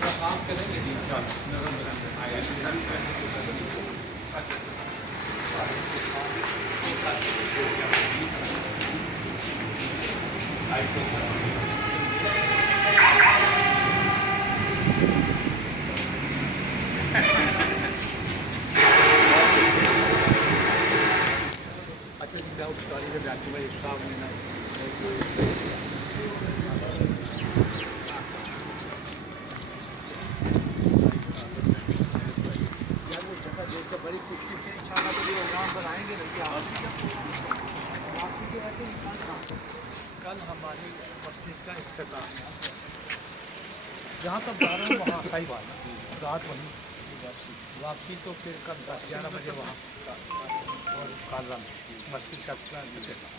काम करेंगे जी। अच्छा जी, मैं उस गाड़ी में बैठूँगा एक साहब लेना यार, वो जगह देख कर बड़ी खुशी से इंशाल्लाह तो प्रोग्राम बनाएंगे ना कि आपकी के ऐसे कल हमारी मस्जिद का इफ्तिताह जहाँ तक जा रहा हूँ वहाँ सही बात रात वहीं वापसी तो फिर कल 10-11 बजे वहाँ और कालरा में मस्जिद का इफ्तिताह